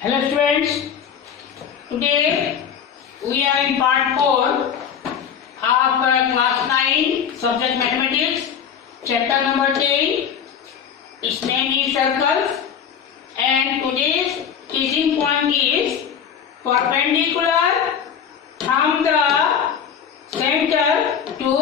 Hello students, today we are in part 4 of class 9 subject mathematics, chapter number 10. Its name is circles and today's teaching point is perpendicular from the center to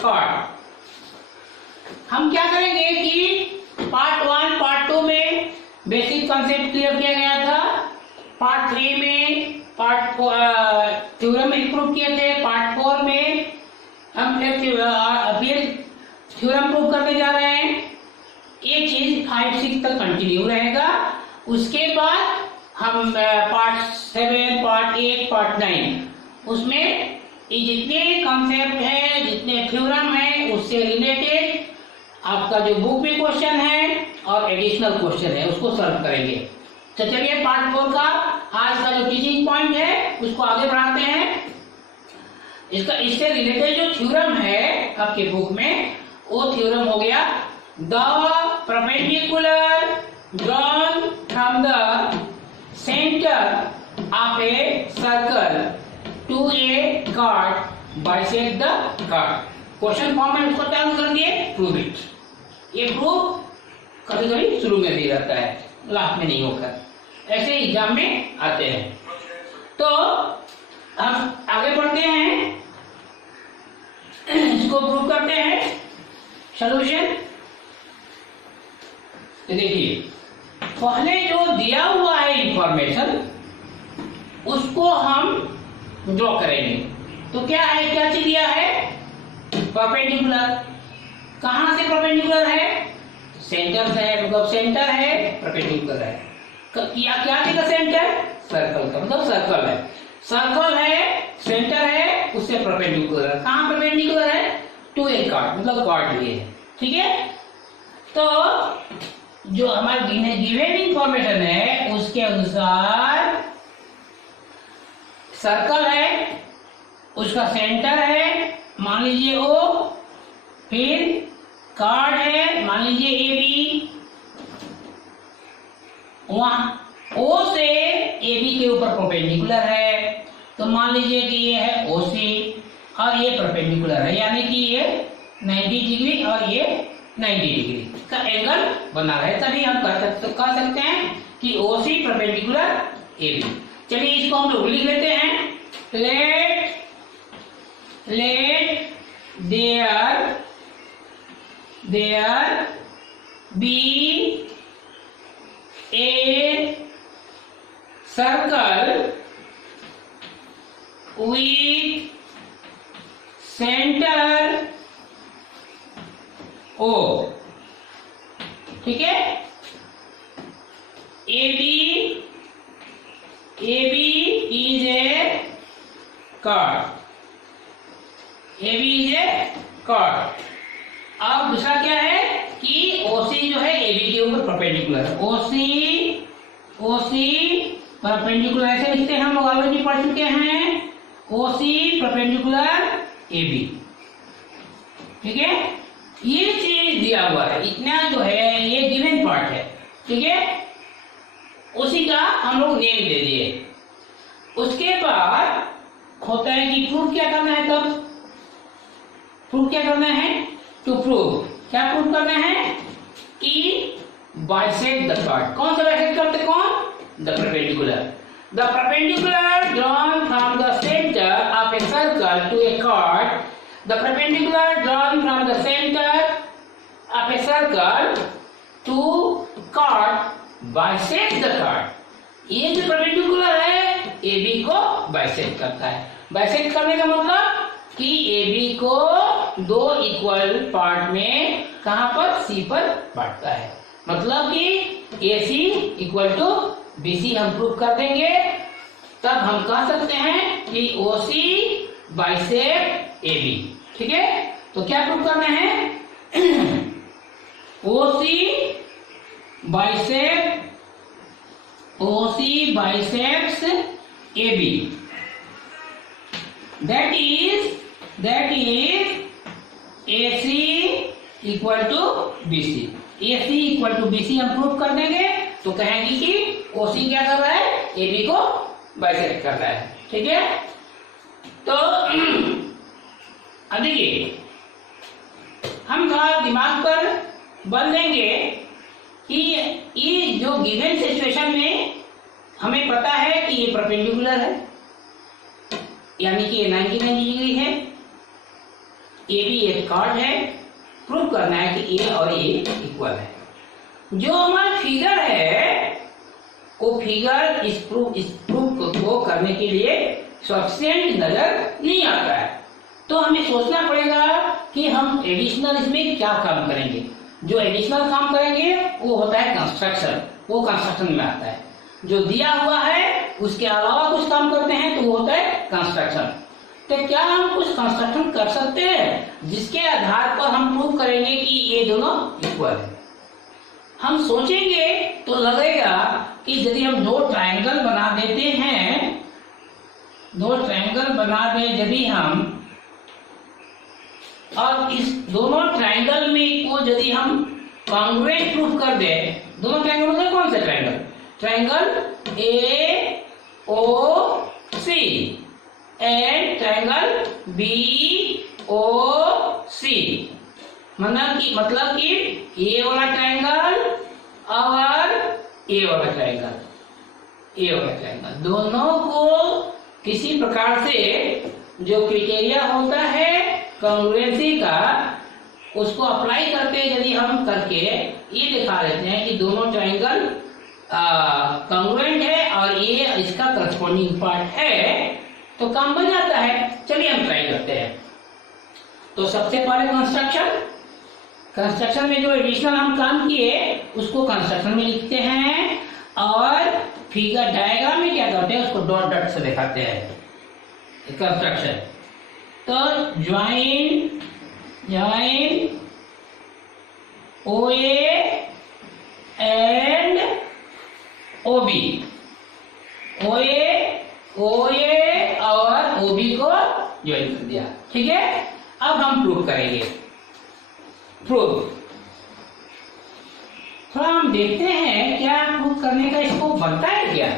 chord. हम क्या करेंगे कि part 1 part 2 में basic concept clear किया गया था, part 3 में theorem improve किए थे, पार्ट 4 में हम फिर थ्योरम प्रूव करने जा रहे हैं। ये चीज 5-6 तक कंटिन्यू रहेगा। उसके बाद हम पार्ट 7, पार्ट 8, पार्ट 9 उसमें ये जितने कॉन्सेप्ट है, जितने थ्योरम है, उससे रिलेटेड आपका जो बुक में क्वेश्चन है और एडिशनल क्वेश्चन है उसको सॉल्व करेंगे। तो चलिए पार्ट 4 का आज का जो टीचिंग पॉइंट है उसको आगे बढ़ाते हैं। इससे रिलेटेड जो थ्योरम है आपके बुक में वो थ्योरम हो गया the perpendicular drawn from the centre of a circle to a chord bisect the chord. Question form में उसको चालू कर दिए, प्रूव इट। ये प्रूफ कभी कभी शुरू में भी रहता है, लास्ट में नहीं होकर, ऐसे एग्जाम में आते हैं। तो हम आगे बढ़ते हैं, इसको प्रूव करते हैं। सॉल्यूशन देखिए, पहले जो दिया हुआ है इंफॉर्मेशन उसको हम ड्रॉ करेंगे। तो क्या है, क्या चीज दिया है? परपेंडिकुलर। कहां से परपेंडिकुलर है? सेंटर से है, मतलब सेंटर है, परपेंडिकुलर है। क्या देगा सेंटर? सर्कल का, मतलब सर्कल है, सर्कल है, सेंटर है, उससे परपेंडिकुलर है। कहां परपेंडिकुलर है? टू ए कार्ड, मतलब कार्ड लिए है। ठीक है, तो जो हमारे गिवन इंफॉर्मेशन है उसके अनुसार सर्कल है, उसका सेंटर है मान लीजिए ओ, फिर कार्ड है मान लीजिए ए बी, वहां ओ से ए बी के ऊपर परपेंडिकुलर है, तो मान लीजिए कि ये है ओ सी और ये परपेंडिकुलर है, यानी कि ये 90 डिग्री और ये 90 डिग्री का एंगल बना है। तभी हम कह सकते हैं कि ओ सी परपेंडिकुलर ए बी। चलिए इसको हम लोग लिख लेते हैं। Let there be a circle with center O। ठीक है, AB is a chord, AB is a chord। अब दूसरा क्या है कि OC जो है AB के ऊपर परपेंडिकुलर है। OC परपेंडिकुलर ऐसे लिखते हैं, हम लोग ऑलरेडी पढ़ चुके हैं। OC perpendicular AB। ठीक है, ये चीज दिया हुआ है, इतना जो है ये गिवन पार्ट है। ठीक है, उसी का हम लोग नेम दे दिए। उसके बाद होता है कि प्रूफ क्या करना है। तब प्रूफ क्या करना है? टू प्रूव, क्या प्रूव करना है कि बाइसेक्ट द कार्ड। कौन सा बाइसेक्ट करते? कौन? The perpendicular. The perpendicular drawn from the centre of a circle to a chord, the perpendicular drawn from the centre of a circle to chord bisect the chord. ये जो perpendicular है A B को bisect करता है। Bisect करने का मतलब कि ए बी को दो इक्वल पार्ट में कहां पर? सी पर बांटता है। मतलब कि ए सी इक्वल टू बी सी हम प्रूव कर देंगे। तब हम कह सकते हैं कि ओ सी बाइसेक्ट ए बी। ठीक है, तो क्या प्रूव करना है? O C bisects A B. That is AC equal to BC। AC equal to BC हम प्रूव कर देंगे तो कहेंगे कि OC क्या कर रहा है? ए बी को बाइसेक्ट करता है। ठीक है, तो अब देखिए हम थोड़ा दिमाग पर बल देंगे कि ये जो गिवन सिचुएशन में हमें पता है कि ये परपेंडिकुलर है, यानी कि ये 99 डिग्री है, ए भी एक कॉर्ड है, प्रूव करना है कि ए और ए इक्वल है। जो हमारा फिगर है वो फिगर इस प्रूफ को करने के लिए सफिशिएंट नजर नहीं आता है, तो हमें सोचना पड़ेगा कि हम एडिशनल इसमें क्या काम करेंगे। जो एडिशनल काम करेंगे वो होता है कंस्ट्रक्शन, वो कंस्ट्रक्शन में आता है। जो दिया हुआ है उसके अलावा कुछ काम करते हैं तो वो होता है कंस्ट्रक्शन। तो क्या हम कुछ कंस्ट्रक्शन कर सकते हैं जिसके आधार पर हम प्रूव करेंगे कि ये दोनों इक्वल है। हम सोचेंगे तो लगेगा कि यदि हम दो ट्रायंगल बना देते हैं, दो ट्रायंगल बना दे यदि हम, और इस दोनों ट्रायंगल में को यदि हम कॉन्ग्रुएंट प्रूफ कर दे, दोनों ट्रायंगल मतलब कौन सा triangle? Triangle A O C and triangle B O C, मतलब कि ए वाला ट्रायंगल और ए वाला ट्रायंगल दोनों को किसी प्रकार से जो क्राइटेरिया होता है कॉन्ग्रुएंसी का, उसको अप्लाई करके यदि हम करके ये दिखा देते हैं कि दोनों ट्रायंगल कॉन्ग्रुएंट है और ये इसका करस्पॉन्डिंग पार्ट है, तो काम बन जाता है। चलिए हम ट्राई करते हैं। तो सबसे पहले कंस्ट्रक्शन में जो एडिशनल हम काम किए उसको कंस्ट्रक्शन में लिखते हैं, और फिगर डायग्राम में क्या करते हैं उसको डॉट डॉट से दिखाते हैं कंस्ट्रक्शन। तो join O A and O B, O A और ओ बी को ज्वाइन कर दिया। ठीक है, अब हम प्रूव करेंगे। थोड़ा हम देखते हैं क्या प्रूव करने का स्कोप बनता है क्या।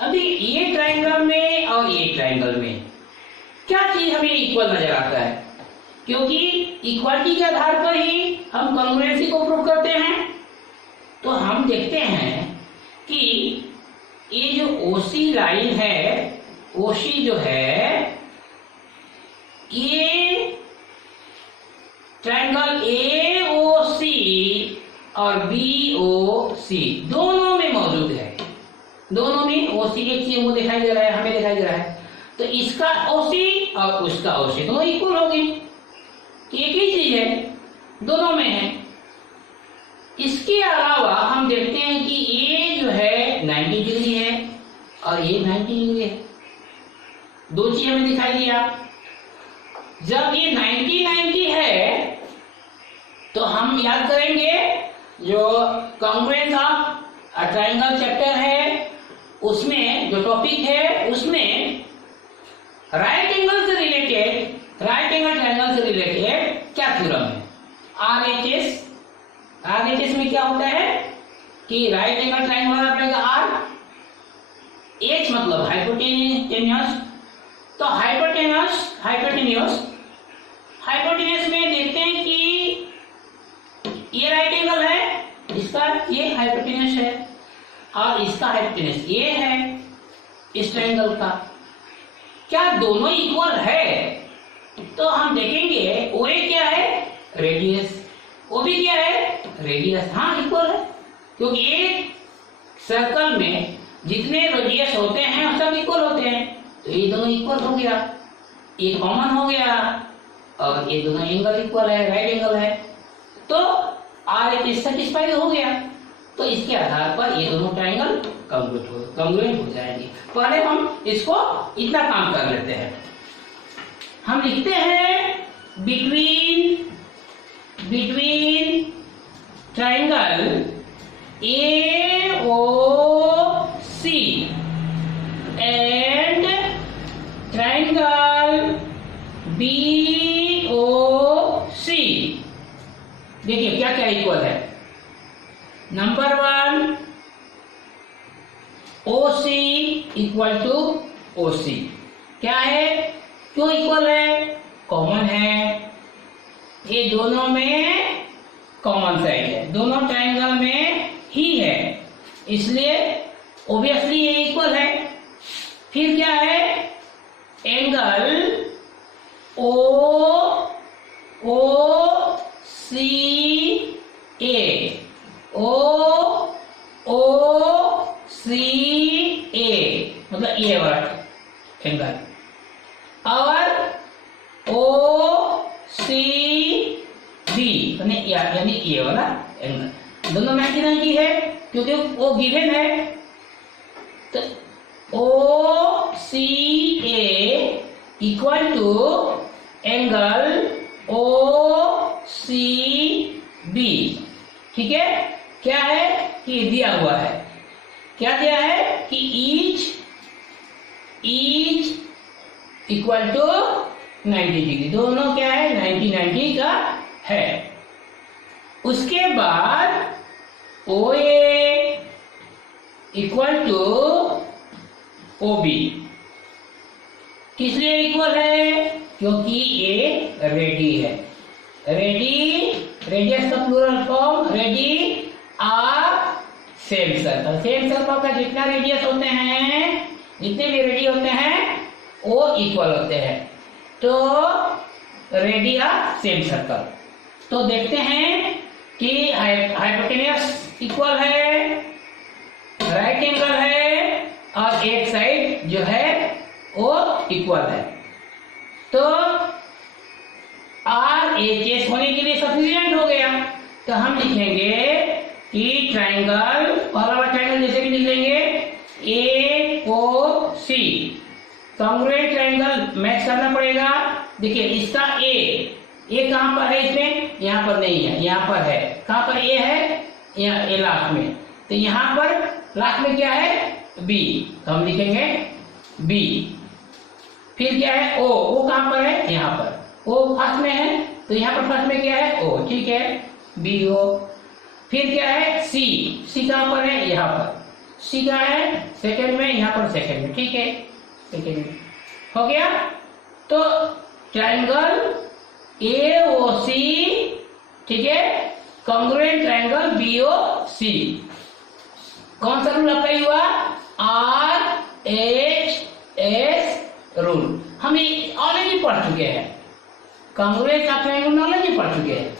अभी ये ट्रायंगल में और ये ट्रायंगल में क्या चीज हमें इक्वल नजर आता है, क्योंकि इक्वालिटी के आधार पर ही हम कॉन्ग्रुएंसी को प्रूव करते हैं। तो हम देखते हैं कि ये जो ओसी लाइन है, ओसी जो है, ये ट्रायंगल ए ओ सी और बी ओ सी दोनों में मौजूद है। दोनों में ओसी एक चीज वो दिखाई दे रहा है, हमें दिखाई दे रहा है, तो इसका ओसी और उसका ओसी दोनों इक्वल हो गए। एक ही चीज है, दोनों में है। इसके अलावा हम देखते हैं कि ये जो है 90 डिग्री है और ये 90 डिग्री है, दो चीज हमें दिखाई दिया। जब ये 90 है तो हम याद करेंगे जो कॉन्ग्रुएंस ऑफ ट्रायंगल चैप्टर है, उसमें जो टॉपिक है उसमें राइट एंगल ट्रायंगल से रिलेटेड क्या थ्योरम है, आरएचएस में क्या होता है कि राइट एंगल ट्रायंगल बना पड़ेगा आर, एच मतलब हाइपोटेन्यूस। तो हाइपोटेन्यूस में देखते हैं कि ये राइट एंगल है, इसका ये हाइपोटेन्यूस है और इसका हाइपोटेन्यूस ये है इस ट्रायंगल का। क्या दोनों इक्वल है? तो हम देखेंगे ओ ए क्या है, रेडियस, ओ बी क्या है, रेडियस। हाँ इक्वल है, क्योंकि एक सर्कल में जितने रेडियस होते हैं सब इक्वल होते हैं, तो ये दोनों इक्वल हो गया, ये कॉमन हो गया और ये दोनों एंगल इक्वल है, राइट एंगल है, तो आर एच सेटिस्फाइड हो गया। तो इसके आधार पर ये दोनों ट्रायंगल कॉन्ग्रुएंट हो जाएंगे। पहले हम इसको इतना काम कर लेते हैं। हम लिखते हैं between triangle A O C and triangle B O C, देखिए क्या क्या इक्वल है। Number 1 O OC equal to OC। क्या है, क्यों इक्वल है, कॉमन है, ये दोनों में कॉमन साइड है, दोनों ट्रायंगल में ही है, इसलिए ऑब्वियसली ये इक्वल है। फिर क्या है, एंगल OCA, मतलब ये वाला एंगल, और OCB यानी ये वाला एंगल, दोनों 90 है क्योंकि वो गिवन है। तो OCA equal to angle OCB। ठीक है, क्या है कि दिया हुआ है, क्या दिया है कि ईच इक्वल टू 90 डिग्री, दोनों क्या है 90 का है। उसके बाद OA इक्वल टू OB, किस लिए इक्वल है, क्योंकि ये रेडी है, रेडियस का plural form radii are same circle, same circle का जितना रेडियस होते हैं, जितने भी रेडी होते हैं वो इक्वल होते हैं, तो रेडी आर सेम सर्कल। तो देखते हैं कि हाइपोटेन्यूस इक्वल है, राइट एंगल है, और एक साइड जो है वो इक्वल है। तो RHS होने के लिए सफिशिएंट हो गया, तो हम लिखेंगे कि ट्राइंगल, पहला ट्राइंगल जैसे भी लिख लेंगे AOC, कॉन्ग्रुएंट ट्राइंगल मैच करना पड़ेगा। देखिए इसका ए कहां पर है, इसमें यहाँ पर नहीं है, यहाँ पर है, कहां पर ए है, यहाँ ए लास्ट में, तो यहाँ पर लास्ट में क्या है B, तो हम लिखेंगे B। फिर क्या है O कहां पर है, यहाँ पर, O फर्स्ट में है, तो यहाँ पर फर्स्ट में क्या है O, ठीक है BO। फिर क्या है C कहां पर है, यहाँ पर, C का है सेकंड में, यहाँ पर सेकंड में, ठीक है सेकंड में हो गया। तो ट्रायंगल AOC, ठीक है, कॉन्ग्रुएंट ट्रायंगल BOC, कौन सा रूल अप्लाई हुआ, RHS रूल, हम ऑलरेडी पढ़ चुके हैं, कॉन्ग्रुएंट का ट्रायंगल ऑलरेडी पढ़ चुके हैं।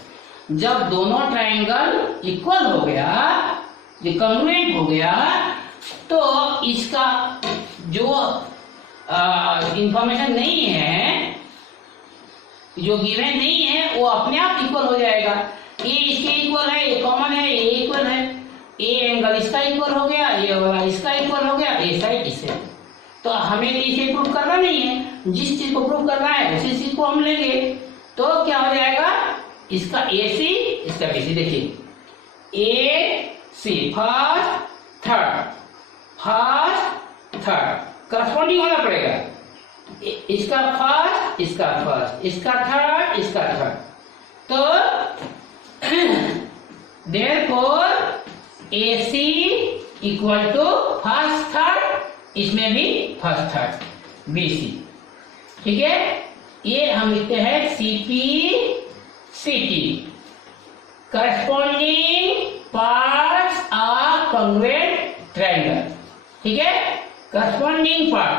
जब दोनों ट्रायंगल इक्वल हो गया, ये कॉन्ग्रुएंट हो गया, तो इसका जो इंफॉर्मेशन नहीं है, जो गिवन नहीं है, वो अपने आप इक्वल हो जाएगा। ये इसके इक्वल है, ये कॉमन है, ये इक्वल है, ये एंगल इसका इक्वल हो गया, ये वाला इसका इक्वल हो गया, ये साइड इससे। तो हमें इसे प्रूव करना नहीं है, जिस चीज को प्रूव करना है उसी चीज को हम लेंगे। तो क्या हो जाएगा, इसका AC, इसका BC, देखिए AC फर्स्ट थर्ड करस्पॉन्डिंग होना पड़ेगा, इसका फर्स्ट, इसका थर्ड, इसका थर्ड। तो therefore AC equal to first third, इसमें भी फर्स्ट थर्ड BC, ठीक है। ये हम लिखते हैं CPCT, corresponding parts of congruent triangle, ठीक है, corresponding part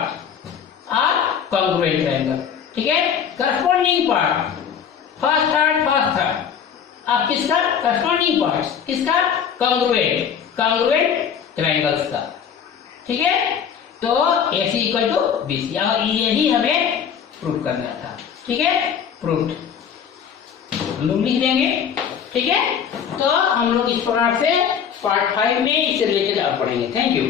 of congruent triangle, ठीक है, करस्पॉन्डिंग पार्ट फर्स्ट थर्ड, अब किसका करस्पॉन्डिंग पार्ट, किसका कॉन्ग्रुएंट ट्रायंगल्स का, ठीक है। तो AC इक्वल टू BC, और यही हमें प्रूव करना था, ठीक है, प्रूफ हम लोग लिख देंगे, ठीक है। तो हम लोग इस प्रकार से पार्ट 5 में इससे रिलेटेड अब पढ़ेंगे। Thank you.